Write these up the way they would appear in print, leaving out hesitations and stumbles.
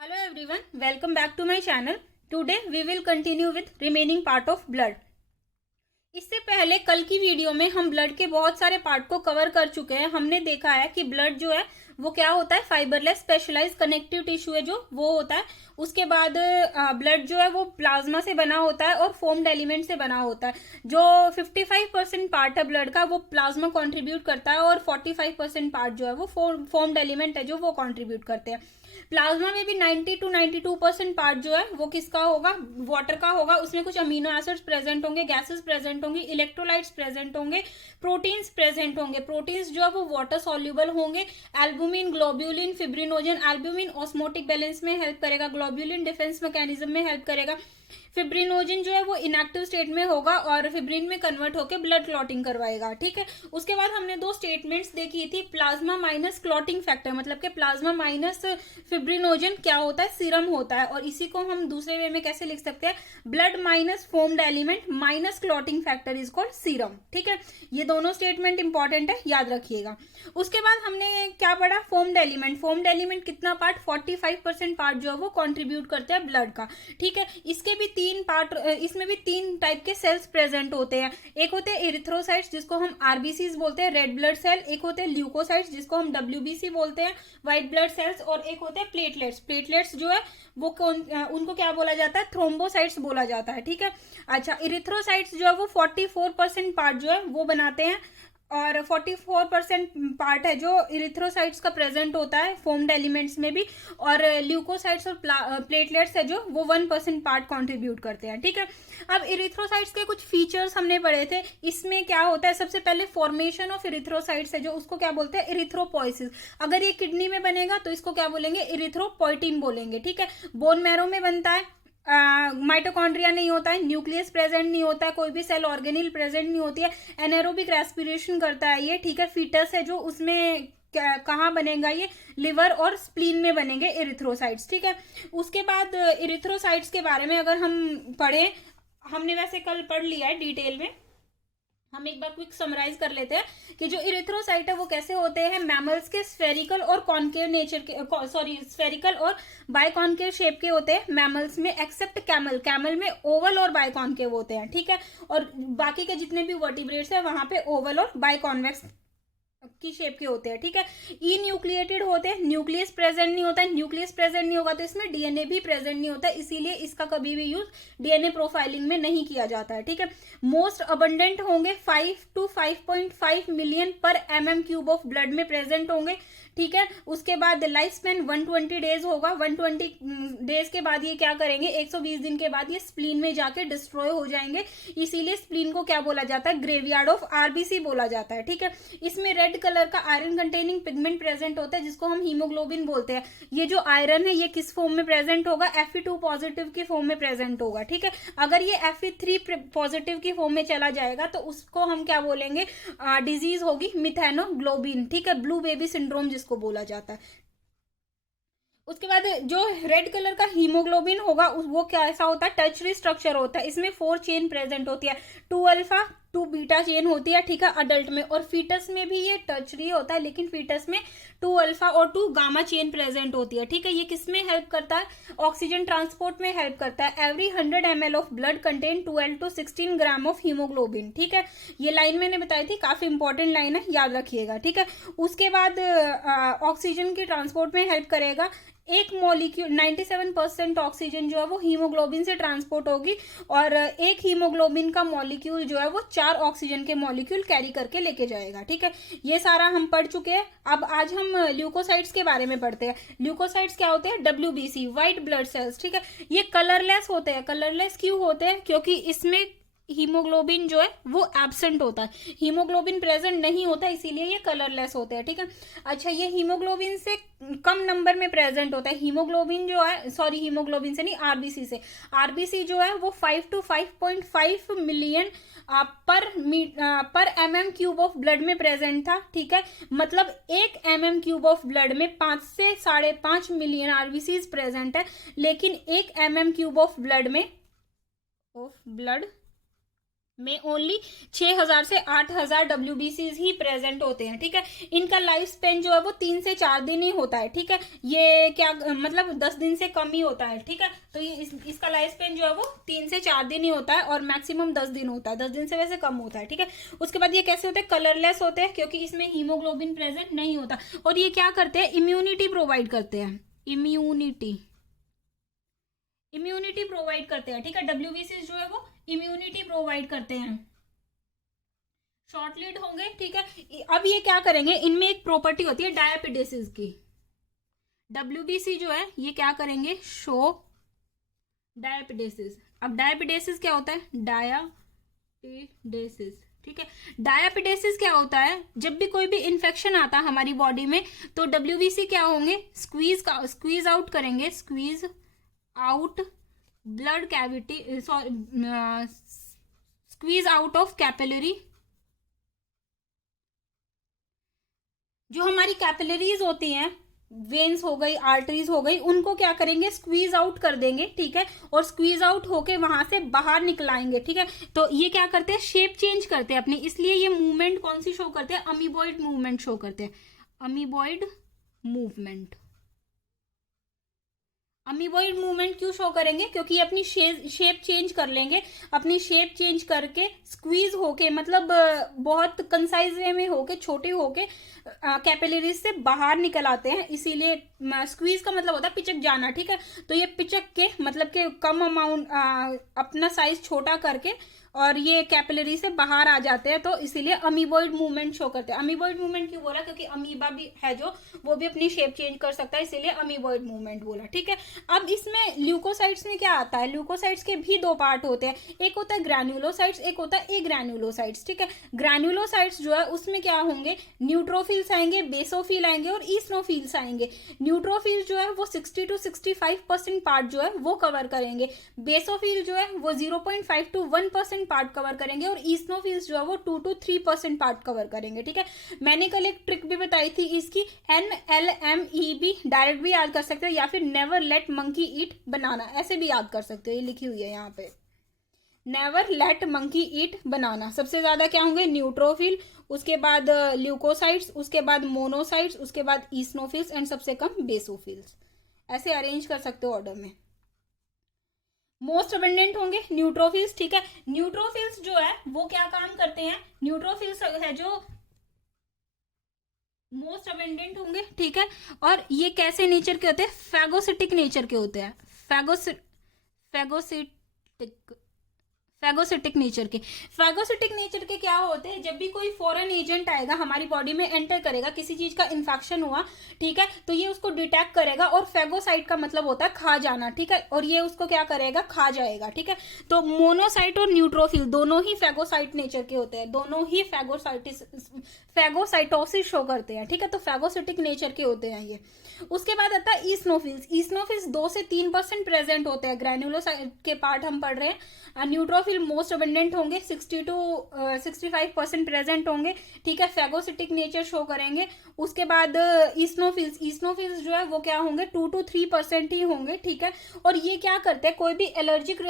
Hello everyone, welcome back to my channel. Today we will continue with remaining part of blood. इससे पहले कल की video में हम ब्लड के बहुत सारे पार्ट को कवर कर चुके हैं। हमने देखा है कि ब्लड जो है वो क्या होता है, फाइबरलेस स्पेशलाइज कनेक्टिव टिश्यू है जो वो होता है। उसके बाद ब्लड जो है वो प्लाज्मा से बना होता है और फोम्ड एलिमेंट से बना होता है। जो 55% पार्ट है ब्लड का वो प्लाज्मा कंट्रीब्यूट करता है और 45% पार्ट जो है वो फोम्ड एलिमेंट है जो वो कंट्रीब्यूट करते हैं। प्लाज्मा में भी 90 to 92% पार्ट जो है वो किसका होगा, वाटर का होगा। उसमें कुछ अमीनो एसिड्स प्रेजेंट होंगे, गैसेस प्रेजेंट होंगी, इलेक्ट्रोलाइट्स प्रेजेंट होंगे, प्रोटीन्स प्रेजेंट होंगे। प्रोटीन्स जो है वो वाटर सॉल्युबल होंगे। Albumin, globulin, fibrinogen. Albumin osmotic balance में हेल्प करेगा, ग्लोब्यूलिन डिफेंस मैकेनिज्म में हेल्प करेगा। फिब्रिनोजन जो है वो इनएक्टिव स्टेट में होगा और फिब्रिन में कन्वर्ट होकर ब्लड क्लॉटिंग करवाएगा। ठीक है, उसके बाद हमने दो स्टेटमेंट्स देखी थी, प्लाज्मा माइनस क्लॉटिंग फैक्टर, मतलब कि प्लाज्मा माइनस फिब्रिनोजन क्या होता है, सीरम होता है। और इसी को हम दूसरे वे में कैसे लिख सकते हैं, blood minus formed element minus clotting factor is called serum. ठीक है, ये दोनों स्टेटमेंट इंपॉर्टेंट है, याद रखिएगा। उसके बाद हमने क्या पढ़ा, फोम्ड एलिमेंट। फोम्ड एलिमेंट कितना पार्ट, 45% पार्ट जो है वो कॉन्ट्रीब्यूट करते हैं ब्लड का। ठीक है, इसके भी तीन पार्ट, इसमें भी तीन टाइप के सेल्स प्रेजेंट होते हैं। एक होते हैं इरिथ्रोसाइट्स जिसको हम आरबीसी बोलते हैं, रेड ब्लड सेल। एक होते हैं ल्यूकोसाइट्स जिसको हम डब्ल्यूबीसी बोलते हैं, व्हाइट ब्लड सेल्स। और एक होते हैं प्लेटलेट्स। प्लेटलेट्स जो है वो उनको क्या बोला जाता है, थ्रोम्बोसाइट्स बोला जाता है। ठीक है, अच्छा, इरिथ्रोसाइट्स जो है वो 44% पार्ट जो है वो बनाते हैं और 44% पार्ट है जो इरिथ्रोसाइट्स का प्रेजेंट होता है फोम्ड एलिमेंट्स में भी। और ल्यूकोसाइट्स और प्लेटलेट्स है जो वो 1% पार्ट कंट्रीब्यूट करते हैं। ठीक है, अब इरिथ्रोसाइट्स के कुछ फीचर्स हमने पढ़े थे। इसमें क्या होता है, सबसे पहले फॉर्मेशन ऑफ इरिथ्रोसाइट्स है जो उसको क्या बोलते हैं, इरिथ्रोपोइसिस। अगर ये किडनी में बनेगा तो इसको क्या बोलेंगे, इरिथ्रोपोइटिन बोलेंगे। ठीक है, बोन मैरो में बनता है, माइटोकॉन्ड्रिया नहीं होता है, न्यूक्लियस प्रेजेंट नहीं होता है, कोई भी सेल ऑर्गेनिल प्रेजेंट नहीं होती है, एनारोबिक रेस्पिरेशन करता है ये। ठीक है, फीटस है जो उसमें कहाँ बनेगा, ये लिवर और स्प्लीन में बनेंगे इरिथ्रोसाइट्स। ठीक है, उसके बाद इरिथ्रोसाइट्स के बारे में अगर हम पढ़ें, हमने वैसे कल पढ़ लिया है डिटेल में, हम एक बार क्विक समराइज कर लेते हैं कि जो इरिथ्रोसाइट है वो कैसे होते हैं, मैमल्स के स्फेरिकल और कॉन्केव नेचर के, सॉरी स्फेरिकल और बाइकॉन्केव शेप के होते हैं मैमल्स में, एक्सेप्ट कैमल। कैमल में ओवल और बाइकॉन्केव होते हैं। ठीक है, और बाकी के जितने भी वर्टिब्रेट्स है वहां पे ओवल और बाइकॉन्वेक्स की शेप के होते हैं। ठीक है, ई न्यूक्लिएटेड होते हैं, न्यूक्लियस प्रेजेंट नहीं होता है। न्यूक्लियस प्रेजेंट नहीं होगा तो इसमें डीएनए भी प्रेजेंट नहीं होता है, इसीलिए इसका कभी भी यूज डीएनए प्रोफाइलिंग में नहीं किया जाता है। ठीक है, मोस्ट अबंडेंट होंगे, 5 to 5.5 मिलियन पर mm³ ऑफ ब्लड में प्रेजेंट होंगे। ठीक है, उसके बाद लाइफ स्पेन 120 डेज होगा। 120 डेज के बाद ये क्या करेंगे, 120 दिन के बाद ये स्प्लीन में जाके डिस्ट्रॉय हो जाएंगे, इसीलिए स्प्लीन को क्या बोला जाता है, ग्रेवयार्ड ऑफ आरबीसी बोला जाता है। ठीक है, इसमें रेड कलर का आयरन कंटेनिंग पिगमेंट प्रेजेंट होता है जिसको हम हीमोग्लोबिन बोलते हैं। ये जो आयरन है ये किस फॉर्म में प्रेजेंट होगा, Fe2 पॉजिटिव की फॉर्म में प्रेजेंट होगा। ठीक है, अगर ये Fe3 पॉजिटिव की फॉर्म में चला जाएगा तो उसको हम क्या बोलेंगे, डिजीज होगी मिथेनोग्लोबिन। ठीक है, ब्लू बेबी सिंड्रोम जिसको बोला जाता है। उसके बाद जो रेड कलर का हीमोग्लोबिन होगा वो कैसा होता है, टर्शरी स्ट्रक्चर होता है। इसमें 4 चेन प्रेजेंट होती है, 2 अल्फा 2 बीटा चेन होती है। ठीक है, अडल्ट में। और फीटस में भी ये टर्शरी होता है, लेकिन फीटस में 2 अल्फा और 2 गामा चेन प्रेजेंट होती है। ठीक है, ये किस में हेल्प करता है, ऑक्सीजन ट्रांसपोर्ट में हेल्प करता है। Every 100 ml of blood contain 12 to 16 gram of haemoglobin. ठीक है, ये लाइन मैंने बताई थी, काफी इंपॉर्टेंट लाइन है, याद रखिएगा। ठीक है, उसके बाद ऑक्सीजन की ट्रांसपोर्ट में हेल्प करेगा। एक मॉलिक्यूल 97% ऑक्सीजन जो है वो हीमोग्लोबिन से ट्रांसपोर्ट होगी और एक हीमोग्लोबिन का मॉलिक्यूल जो है वो 4 ऑक्सीजन के मॉलिक्यूल कैरी करके लेके जाएगा। ठीक है, ये सारा हम पढ़ चुके हैं। अब आज हम ल्यूकोसाइट्स के बारे में पढ़ते हैं। ल्यूकोसाइट्स क्या होते हैं, डब्ल्यूबीसी, व्हाइट ब्लड सेल्स। ठीक है, ये कलरलेस होते हैं। कलरलेस क्यों होते हैं, क्योंकि इसमें हीमोग्लोबिन जो है वो एब्सेंट होता है, हीमोग्लोबिन प्रेजेंट नहीं होता, इसीलिए ये कलरलेस होते हैं। ठीक है, अच्छा, ये हीमोग्लोबिन से कम नंबर में प्रेजेंट होता है। हीमोग्लोबिन जो है, सॉरी हीमोग्लोबिन से नहीं, आरबीसी से। आरबीसी जो है वो 5 to 5.5 मिलियन पर mm³ ऑफ ब्लड में प्रेजेंट था। ठीक है, मतलब 1 mm³ ऑफ ब्लड में 5 से 5.5 मिलियन आरबीसी प्रेजेंट है, लेकिन 1 mm³ ऑफ ब्लड में ओनली 6,000 से 8,000 WBCs ही प्रेजेंट होते हैं, ठीक है। इनका लाइफ स्पेन जो है वो 3 से 4 दिन ही होता है, ठीक है। ये क्या मतलब 10 दिन से कम ही होता है, ठीक है। तो ये इसका लाइफ स्पेन जो है वो 3 से 4 दिन ही होता है और मैक्सिमम 10 दिन होता है, 10 दिन से वैसे कम होता है, ठीक है। उसके बाद ये कैसे होते हैं, कलरलेस होते हैं क्योंकि इसमें हीमोग्लोबिन प्रेजेंट नहीं होता। और ये क्या करते हैं, इम्यूनिटी प्रोवाइड करते हैं, इम्यूनिटी प्रोवाइड करते हैं, ठीक है। WBC जो है वो इम्यूनिटी प्रोवाइड करते हैं, शॉर्ट लीड होंगे, ठीक है। अब ये क्या करेंगे, इनमें एक प्रॉपर्टी होती है डायापिडेसिस की। WBC जो है ये क्या करेंगे, शो डायापिडेसिस। अब डायापिडेसिस क्या होता है, डायापिडेसिस, ठीक है। डायापिडेसिस क्या होता है, जब भी कोई भी इन्फेक्शन आता है हमारी बॉडी में तो WBC क्या होंगे, स्क्वीज आउट करेंगे, squeeze out blood cavity, sorry squeeze out of capillary. जो हमारी कैपिलरीज होती हैं, वेन्स हो गई, आर्टरीज हो गई, उनको क्या करेंगे, स्क्वीज आउट कर देंगे, ठीक है। और स्क्वीज आउट होके वहां से बाहर निकलाएंगे, ठीक है। तो ये क्या करते हैं, शेप चेंज करते हैं अपनी, इसलिए ये मूवमेंट कौन सी शो करते हैं, अमीबॉइड मूवमेंट शो करते हैं, अमीबॉइड मूवमेंट। अमीबॉइड मूवमेंट क्यों शो करेंगे, क्योंकि ये अपनी शेप चेंज कर लेंगे, अपनी शेप चेंज करके स्क्वीज होके, मतलब बहुत कंसाइज वे में होके, छोटे होके कैपिलरीज से बाहर निकल आते हैं, इसीलिए स्क्वीज का मतलब होता है पिचक जाना, ठीक है। तो ये पिचक के मतलब के कम अमाउंट अपना साइज छोटा करके और ये कैपिलरी से बाहर आ जाते हैं, तो इसीलिए अमीबॉइड मूवमेंट शो करते हैं। अमीबॉइड मूवमेंट क्यों बोला, क्योंकि अमीबा भी है जो वो भी अपनी शेप चेंज कर सकता है, इसीलिए अमीबॉइड मूवमेंट बोला, ठीक है। अब इसमें ल्यूकोसाइट्स में क्या आता है, ल्यूकोसाइट्स के भी दो पार्ट होते हैं, एक होता है ग्रैन्युलोसाइट्स, एक होता है एग्रैन्युलोसाइट्स, ठीक है। ग्रैन्युलोसाइट्स जो है उसमें क्या होंगे, न्यूट्रोफिल्स आएंगे, बेसोफिल आएंगे और ईस्नोफिल्स आएंगे। न्यूट्रोफिल जो है वो 60 to 65% पार्ट जो है वो कवर करेंगे, बेसोफिल जो है वो 0.5 to 1% पार्ट कवर करेंगे और ईस्नोफिल्स जो है वो 2 to 3% पार्ट कवर करेंगे, ठीक है। मैंने कल एक ट्रिक भी बताई थी इसकी, NLMEB डायरेक्ट भी याद कर सकते हो या फिर नेवर लेट मंकी ईट बनाना, ऐसे भी याद कर सकते हो, ये लिखी हुई है यहाँ पे, नेवर लेट मंकी ईट बनाना। सबसे ज्यादा क्या होंगे, न्यूट्रोफिल, उसके बाद ल्यूकोसाइट्स, उसके बाद मोनोसाइट्स, उसके बाद ईस्नोफिल्स एंड सबसे कम बेसोफिल्स। ऐसे अरेंज कर सकते हो ऑर्डर में। मोस्ट अबेंडेंट होंगे न्यूट्रोफिल्स, ठीक है। न्यूट्रोफिल्स जो है वो क्या काम करते हैं, न्यूट्रोफिल्स है जो मोस्ट अबेंडेंट होंगे, ठीक है। और ये कैसे नेचर के होते हैं, फैगोसिटिक नेचर के होते हैं, फैगोसिटिक नेचर के क्या होते हैं, जब भी कोई फॉरेन एजेंट आएगा हमारी बॉडी में, एंटर करेगा, किसी चीज का इन्फेक्शन हुआ, ठीक है, तो ये उसको डिटेक्ट करेगा। और फैगोसाइट का मतलब होता है खा जाना, ठीक है, और ये उसको क्या करेगा, खा जाएगा, ठीक है। तो मोनोसाइट और न्यूट्रोफिल दोनों ही फैगोसाइट नेचर के होते हैं, दोनों ही फैगोसाइटोसिस शो करते हैं, ठीक है। तो फैगोसिटिक नेचर के होते हैं ये। उसके बाद आता है ईस्नोफिल्स 2 से 3% प्रेजेंट होते हैं, ग्रैन्युलोसाइट के पार्ट हम पढ़ रहे हैं। न्यूट्रोफिल मोस्ट अबेंडेंट होंगे, 60 to 65% प्रेजेंट होंगे, ठीक है, फैगोसिटिक नेचर शो करेंगे। उसके बाद ईस्नोफिल्स जो है वो क्या होंगे, 2 to 3% ही होंगे, ठीक है। और ये क्या करते हैं, कोई भी एलर्जिक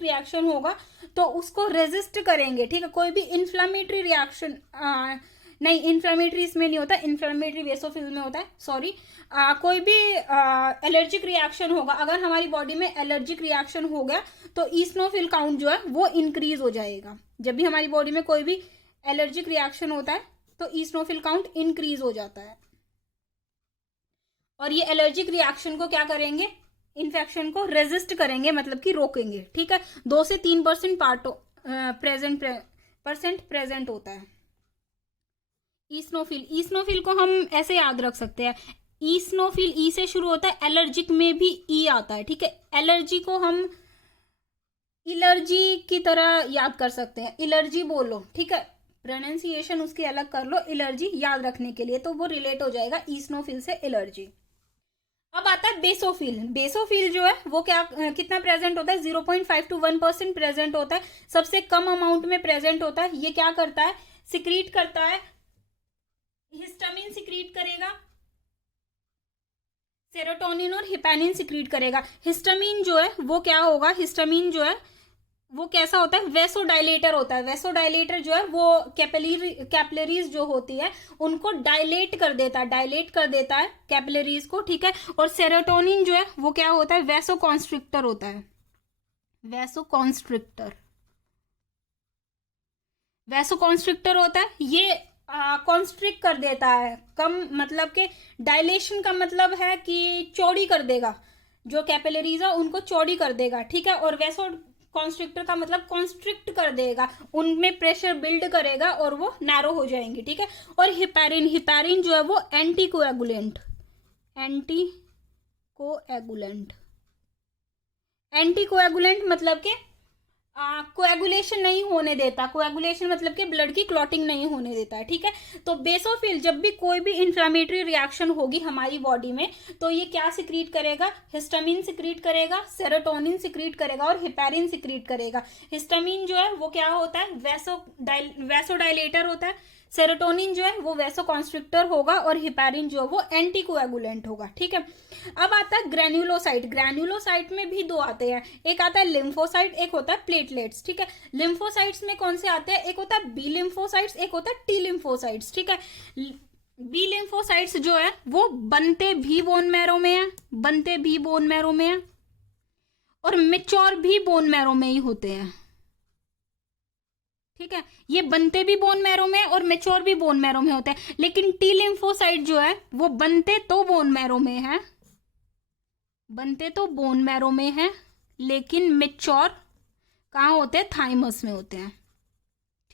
रिएक्शन होगा तो उसको रेजिस्ट करेंगे, ठीक है। कोई भी इन्फ्लामेटरी रिएक्शन नहीं, इन्फ्लामेटरी इसमें नहीं होता, इन्फ्लामेटरी बेसोफिल में होता है, सॉरी। कोई भी एलर्जिक रिएक्शन होगा, अगर हमारी बॉडी में एलर्जिक रिएक्शन हो गया तो ईस्नोफिल काउंट जो है वो इंक्रीज हो जाएगा। जब भी हमारी बॉडी में कोई भी एलर्जिक रिएक्शन होता है तो ईस्नोफिल काउंट इंक्रीज हो जाता है। और ये एलर्जिक रिएक्शन को क्या करेंगे, इन्फेक्शन को रेजिस्ट करेंगे, मतलब कि रोकेंगे, ठीक है। 2 से 3% प्रेजेंट होता है। ईस्नोफिल को हम ऐसे याद रख सकते हैं, ईस्नोफिल ई से शुरू होता है, एलर्जिक में भी ई आता है, ठीक है। एलर्जी को हम एलर्जी की तरह याद कर सकते हैं, एलर्जी बोलो, ठीक है, प्रोनाउंसिएशन उसकी अलग कर लो, एलर्जी याद रखने के लिए, तो वो रिलेट हो जाएगा ईस्नोफिल से एलर्जी। अब आता है बेसोफिल जो है वो क्या कितना प्रेजेंट होता है, 0.5 to 1% प्रेजेंट होता है, सबसे कम अमाउंट में प्रेजेंट होता है। ये क्या करता है, सिक्रीट करता है, हिस्टामिन सिक्रीट करेगा, सेरोटोनिन और हिपैनिन सिक्रीट करेगा। हिस्टामिन जो है वो क्या होगा, हिस्टामिन जो है वो कैसा होता है, वेसोडाइलेटर होता है। वेसोडाइलेटर जो है वो कैपिलरीज जो होती है उनको डायलेट कर देता है, डायलेट कर देता है कैपिलरीज को, ठीक है। और सेरोटोनिन जो है वो क्या होता है, वेसोकॉन्स्ट्रिक्टर होता है, वेसोकॉन्स्ट्रिक्टर, वेसोकॉन्स्ट्रिक्टर होता है। ये कॉन्स्ट्रिक्ट कर देता है, कम मतलब के डायलेशन का मतलब है कि चौड़ी कर देगा, जो कैपिलरीज है उनको चौड़ी कर देगा, ठीक है। और वैसो कॉन्स्ट्रिक्टर का मतलब कॉन्स्ट्रिक्ट कर देगा, उनमें प्रेशर बिल्ड करेगा और वो नैरो हो जाएंगे, ठीक है। और हिपैरिन, हिपैरिन जो है वो anti coagulant, anti coagulant, anti coagulant मतलब के कोएगुलेशन नहीं होने देता, कोएगुलेशन मतलब कि ब्लड की क्लॉटिंग नहीं होने देता है, ठीक है। तो बेसोफिल, जब भी कोई भी इंफ्लेमेटरी रिएक्शन होगी हमारी बॉडी में तो ये क्या सिक्रीट करेगा, हिस्टामिन सिक्रीट करेगा, सेरोटोनिन सिक्रीट करेगा और हिपैरिन सिक्रीट करेगा। हिस्टामिन जो है वो क्या होता है, वैसोडाइलेटर होता है, सेरोटोनिन जो है वो वैसोकॉन्स्ट्रिक्टर होगा और हिपैरिन जो है वो एंटीकोएगुलेंट होगा, ठीक है। अब आता है ग्रैन्युलोसाइट। ग्रैन्युलोसाइट में भी दो आते हैं, एक आता है लिम्फोसाइट, एक होता है प्लेटलेट्स, ठीक है। लिम्फोसाइट्स में कौन से आते हैं, एक होता है बी लिम्फोसाइट्स, एक होता है टी लिम्फोसाइट्स, ठीक है। बी लिम्फोसाइट्स जो है वो बनते भी बोन मैरो में है, बनते भी बोन मैरो में है और मेच्योर भी बोन मैरो में ही होते हैं, ठीक है। ये बनते भी बोन मैरो में और मेच्योर भी बोन मैरो में होते हैं। लेकिन टी लिम्फोसाइट जो है वो बनते तो बोन मैरो में है, बनते तो बोन मैरो में है, लेकिन मेच्योर कहाँ होते हैं, थाइमस में होते हैं,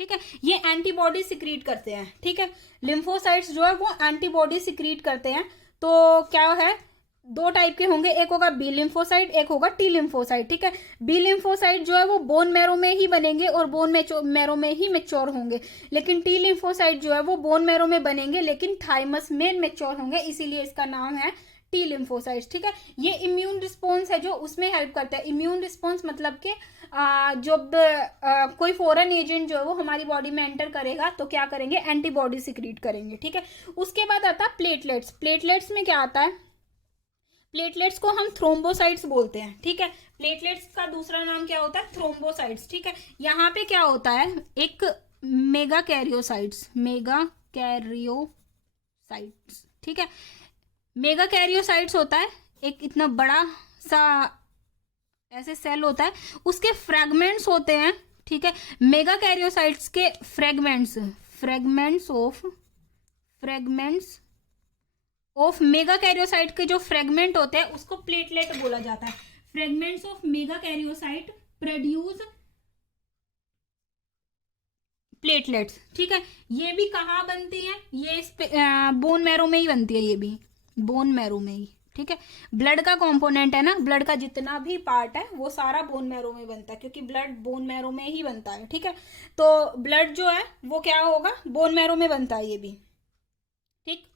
ठीक है। ये एंटीबॉडी सिक्रीट करते हैं, ठीक है। लिम्फोसाइट्स जो है वो एंटीबॉडी सिक्रीट करते हैं। तो क्या है, दो टाइप के होंगे, एक होगा बी लिम्फोसाइट, एक होगा टी लिम्फोसाइट, ठीक है। बी लिम्फोसाइट जो है वो बोन मैरो में ही बनेंगे और बोन मैरो में ही मेच्योर होंगे, लेकिन टी लिम्फोसाइट जो है वो बोन मैरो में बनेंगे लेकिन थाइमस में मेच्योर होंगे, इसीलिए इसका नाम है टी लिम्फोसाइट्स, ठीक है। ये इम्यून रिस्पॉन्स है जो उसमें हेल्प करता है। इम्यून रिस्पॉन्स मतलब कि जब कोई फॉरेन एजेंट जो है वो हमारी बॉडी में एंटर करेगा तो क्या करेंगे, एंटीबॉडी सिक्रीट करेंगे, ठीक है। उसके बाद आता है प्लेटलेट्स। प्लेटलेट्स में क्या आता है, प्लेटलेट्स को हम थ्रोम्बोसाइट्स बोलते हैं, ठीक है। प्लेटलेट्स का दूसरा नाम क्या होता है, थ्रोम्बोसाइट्स, ठीक है। यहाँ पे क्या होता है, एक मेगा कैरियोसाइट्स, मेगा कैरियोसाइट्स, ठीक है। मेगा कैरियोसाइट्स होता है एक इतना बड़ा सा ऐसे सेल होता है, उसके फ्रेगमेंट्स होते हैं, ठीक है। मेगा कैरियोसाइट्स के fragments, fragments of mega karyocyte के जो फ्रेगमेंट होते हैं उसको प्लेटलेट बोला जाता है। Fragments of mega karyocyte produce platelets, ठीक है। ये भी कहाँ बनती है, ये इस बोन मैरो में ही बनती है, ये भी बोन मैरो में ही, ठीक है। ब्लड का कंपोनेंट है ना, ब्लड का जितना भी पार्ट है वो सारा बोन मैरो में बनता है, क्योंकि ब्लड बोन मैरो में ही बनता है, ठीक है। तो ब्लड जो है वो क्या होगा, बोन मैरो में बनता है ये भी, ठीक।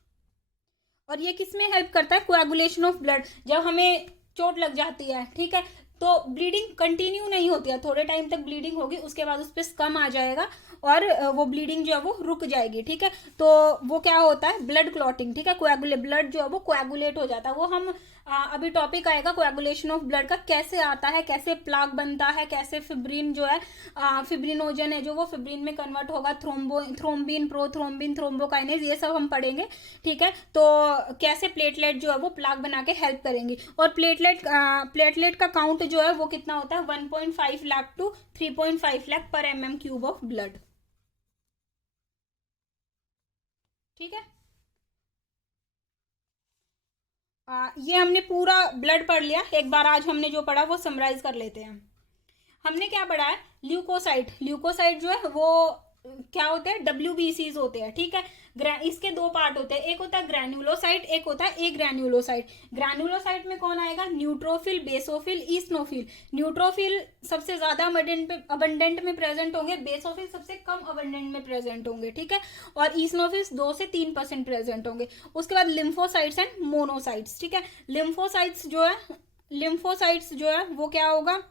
और ये किस में हेल्प करता है, कोएगुलेशन ऑफ ब्लड। जब हमें चोट लग जाती है, ठीक है, तो ब्लीडिंग कंटिन्यू नहीं होती है, थोड़े टाइम तक ब्लीडिंग होगी, उसके बाद उस पर स्कम आ जाएगा और वो ब्लीडिंग जो है वो रुक जाएगी, ठीक है। तो वो क्या होता है, ब्लड क्लॉटिंग, ठीक है। कोएगुलेट, ब्लड जो है वो कोएगुलेट हो जाता है। वो हम अभी टॉपिक आएगा कोएगुलेशन ऑफ ब्लड का, कैसे आता है, कैसे प्लाक बनता है, कैसे फिब्रिन जो है फिब्रिनोजन है जो वो फिब्रिन में कन्वर्ट होगा, थ्रोम्बिन, प्रोथ्रोम्बिन, थ्रोम्बोकाइनेज, ये सब हम पढ़ेंगे, ठीक है। तो कैसे प्लेटलेट जो है वो प्लाक बना के हेल्प करेंगी। और प्लेटलेट का काउंट जो है वो कितना होता है, 1.5 लाख टू 3.5 लाख पर mm³ ऑफ ब्लड, ठीक है। ये हमने पूरा ब्लड पढ़ लिया, एक बार आज हमने जो पढ़ा वो समराइज कर लेते हैं। हमने क्या पढ़ा है, ल्यूकोसाइट। ल्यूकोसाइट जो है वो क्या होते हैं, WBCs होते हैं, ठीक है। इसके दो पार्ट होते हैं, एक होता है ग्रैन्युलोसाइट, एक होता है ए ग्रैन्युलोसाइट। ग्रैन्युलोसाइट में कौन आएगा, न्यूट्रोफिल, बेसोफिल, ईस्नोफिल। न्यूट्रोफिल सबसे ज्यादा अबंडेंट में प्रेजेंट होंगे, बेसोफिल सबसे कम अबंडेंट में प्रेजेंट होंगे, ठीक है। और ईस्नोफिल 2 से 3% प्रेजेंट होंगे। उसके बाद लिम्फोसाइट्स एंड मोनोसाइट्स, ठीक है। लिम्फोसाइट्स जो है वो क्या होगा,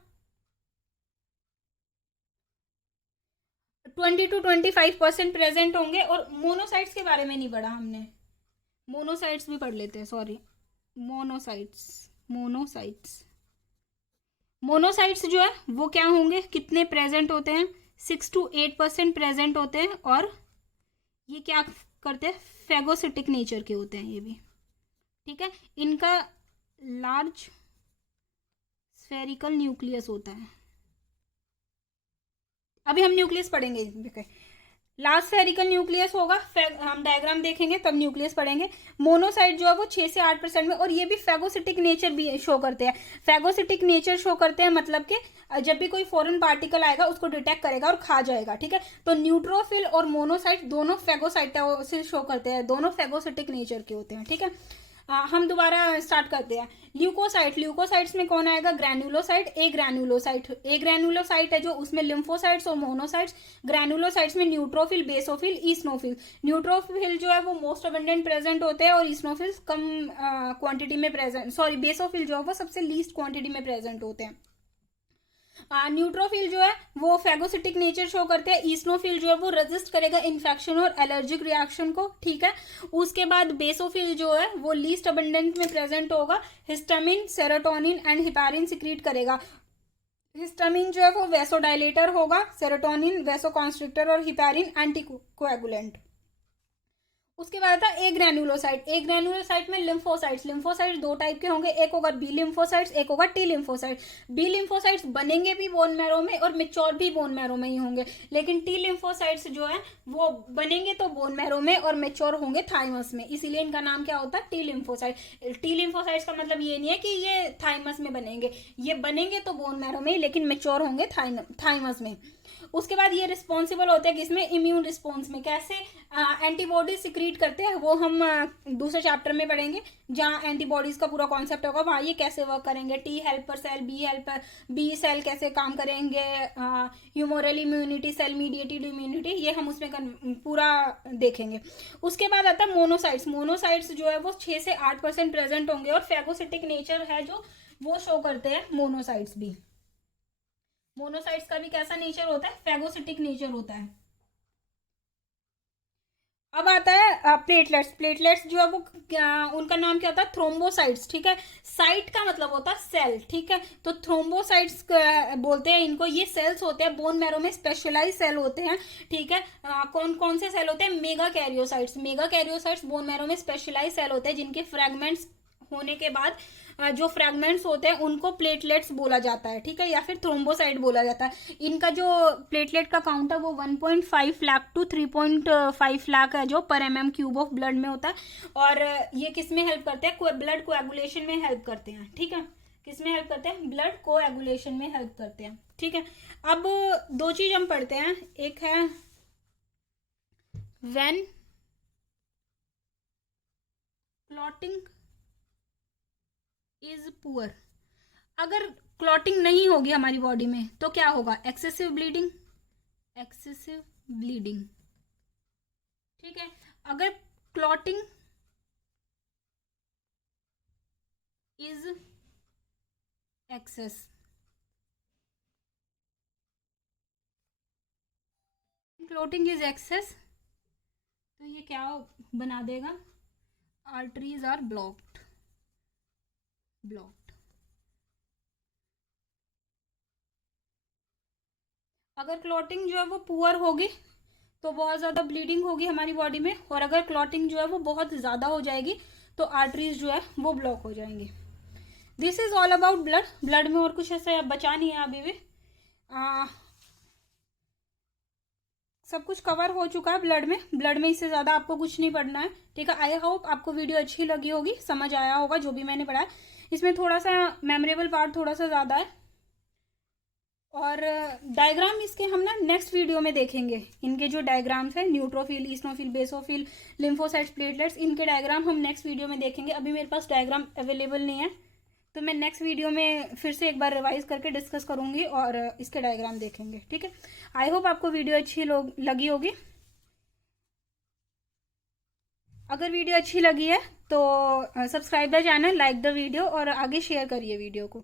20 to 25% प्रेजेंट होंगे। और मोनोसाइट्स के बारे में नहीं पढ़ा हमने, मोनोसाइट्स भी पढ़ लेते हैं, सॉरी, मोनोसाइट्स मोनोसाइट्स जो है वो क्या होंगे, कितने प्रेजेंट होते हैं, 6 to 8% प्रेजेंट होते हैं, और ये क्या करते हैं, फेगोसिटिक नेचर के होते हैं ये भी, ठीक है। इनका लार्ज स्फेरिकल न्यूक्लियस होता है। अभी हम न्यूक्लियस पढ़ेंगे, लार्ज स्फेरिकल न्यूक्लियस होगा, हम डायग्राम देखेंगे तब न्यूक्लियस पढ़ेंगे। मोनोसाइट जो है वो 6 से 8% में, और ये भी फेगोसिटिक नेचर भी शो करते हैं। फेगोसिटिक नेचर शो करते हैं मतलब कि जब भी कोई फॉरेन पार्टिकल आएगा उसको डिटेक्ट करेगा और खा जाएगा, ठीक है। तो न्यूट्रोफिल और मोनोसाइट दोनों फेगोसाइटोसिस शो करते हैं, दोनों फेगोसिटिक नेचर के होते हैं, ठीक है। हम दोबारा स्टार्ट करते हैं। ल्यूकोसाइट, ल्यूकोसाइट्स में कौन आएगा, ग्रैनुलोसाइट। ए ग्रैनुलोसाइट है जो, उसमें लिम्फोसाइट्स और मोनोसाइट्स। ग्रैनुलोसाइट्स में न्यूट्रोफिल, बेसोफिल, ईस्नोफिल। न्यूट्रोफिल जो है वो मोस्ट अबंडेंट प्रेजेंट होते हैं और ईस्नोफिल कम क्वांटिटी में प्रेजेंट, सॉरी बेसोफिल जो है वो सबसे लीस्ट क्वांटिटी में प्रेजेंट होते हैं। न्यूट्रोफिल जो है वो फेगोसिटिक नेचर शो करते हैं। ईस्नोफिल जो है वो रेजिस्ट करेगा इन्फेक्शन और एलर्जिक रिएक्शन को, ठीक है। उसके बाद बेसोफिल जो है वो लीस्ट अबंडेंट में प्रेजेंट होगा। Histamine, serotonin and heparin secrete करेगा। हिस्टामिन जो है वो वेसोडाइलेटर होगा, सेरोटोनिन वेसोकॉन्स्ट्रिक्टर और हिपेरिन एंटीकोएगुलेंट। उसके बाद आता है ए ग्रैनुलोसाइट। ए ग्रैनुलोसाइट में लिम्फोसाइट्स दो टाइप के होंगे, एक होगा बी लिम्फोसाइट्स, एक होगा टी लिम्फोसाइट। बी लिम्फोसाइट्स बनेंगे भी बोन मैरो में और मेच्योर भी बोन मैरो में ही होंगे, लेकिन टी लिम्फोसाइट्स जो है वो बनेंगे तो बोन मैरो में और मेच्योर होंगे थाइमस में, इसीलिए इनका नाम क्या होता है, टी लिम्फोसाइट। टी लिम्फोसाइट्स का मतलब ये नहीं है कि ये थाइमस में बनेंगे, ये बनेंगे तो बोन मैरो में, लेकिन मेच्योर होंगे थाइमस में। उसके बाद ये रिस्पॉन्सिबल होते हैं किसमें, इम्यून रिस्पॉन्स में। कैसे एंटीबॉडीज सिक्रीट करते हैं वो हम दूसरे चैप्टर में पढ़ेंगे, जहाँ एंटीबॉडीज का पूरा कॉन्सेप्ट होगा, वहाँ ये कैसे वर्क करेंगे, T helper cell, B cell कैसे काम करेंगे, humoral immunity, cell mediated immunity, ये हम उसमें पूरा देखेंगे। उसके बाद आता है मोनोसाइट्स। मोनोसाइट्स जो है वो 6 से 8% प्रेजेंट होंगे और फेगोसिटिक नेचर है जो वो शो करते हैं मोनोसाइट्स भी। मोनोसाइट्स का भी कैसा नेचर होता है, फेगोसिटिक नेचर होता है। अब आता है प्लेटलेट्स। प्लेटलेट्स जो है वो उनका नाम क्या होता है, थ्रोम्बोसाइट्स, ठीक है। साइट का मतलब होता है सेल, ठीक है। तो थ्रोम्बोसाइट्स बोलते हैं इनको। ये सेल्स होते हैं बोन मैरो में, स्पेशलाइज सेल होते हैं, ठीक है। कौन कौन से सेल होते हैं, mega karyocytes. Mega karyocytes bone marrow में स्पेशलाइज सेल होते हैं, जिनके फ्रेगमेंट्स होने के बाद जो फ्रैगमेंट्स होते हैं उनको प्लेटलेट्स बोला जाता है, ठीक है, या फिर थ्रोम्बोसाइट बोला जाता है। इनका जो प्लेटलेट का काउंट है वो 1.5 लाख टू 3.5 लाख है जो पर mm³ ऑफ ब्लड में होता है। और ये किस में हेल्प करते हैं, ब्लड कोएगुलेशन में हेल्प करते हैं, ठीक है। किस में हेल्प करते हैं, ब्लड कोएगुलेशन में हेल्प करते हैं, ठीक है। अब दो चीज हम पढ़ते हैं, एक है व्हेन क्लॉटिंग इज पुअर। अगर क्लॉटिंग नहीं होगी हमारी बॉडी में तो क्या होगा, एक्सेसिव ब्लीडिंग, ठीक है। अगर clotting is excess, clotting is excess, तो ये क्या बना देगा, आर्टरीज आर ब्लॉक्ड। अगर क्लॉटिंग जो है वो पुअर होगी तो बहुत ज़्यादा ब्लीडिंग होगी हमारी बॉडी में, और अगर क्लॉटिंग जो है वो बहुत ज़्यादा हो जाएगी तो आर्टरीज जो है वो ब्लॉक हो जाएंगी। This is all about blood. Blood में और कुछ ऐसा बचा नहीं है अभी भी, सब कुछ कवर हो चुका है ब्लड में। ब्लड में इससे ज़्यादा आपको कुछ नहीं पढ़ना है, ठीक है। आई होप आपको वीडियो अच्छी लगी होगी, समझ आया होगा जो भी मैंने पढ़ाया। इसमें थोड़ा सा मेमोरेबल पार्ट थोड़ा सा ज़्यादा है, और डायग्राम इसके हम ना नेक्स्ट वीडियो में देखेंगे। इनके जो डायग्राम्स है, न्यूट्रोफिल, ईस्नोफिल, बेसोफिल, लिम्फोसाइट्स, प्लेटलेट्स, इनके डायग्राम हम नेक्स्ट वीडियो में देखेंगे। अभी मेरे पास डायग्राम अवेलेबल नहीं है, तो मैं नेक्स्ट वीडियो में फिर से एक बार रिवाइज करके डिस्कस करूंगी और इसके डायग्राम देखेंगे, ठीक है। आई होप आपको वीडियो अच्छी लगी होगी। अगर वीडियो अच्छी लगी है तो subscribe the channel, like the video और आगे शेयर करिए वीडियो को।